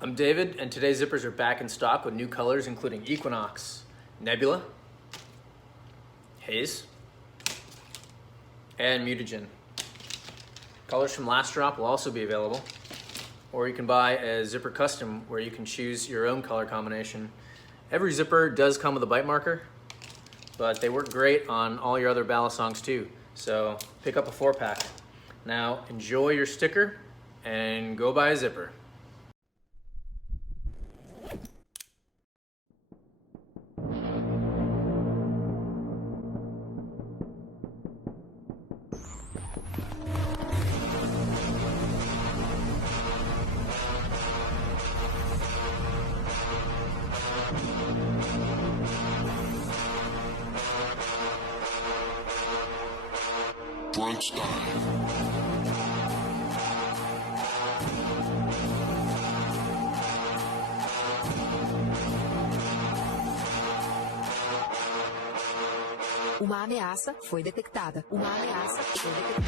I'm David, and today's zippers are back in stock with new colors including Equinox, Nebula, Haze, and Mutagen. Colors from last drop will also be available, or you can buy a zipper custom where you can choose your own color combination. Every zipper does come with a bite marker, but they work great on all your other Balisongs too, so pick up a 4-pack. Now enjoy your sticker and go buy a zipper. Drunk style. Uma ameaça foi detectada. Uma ameaça foi detectada.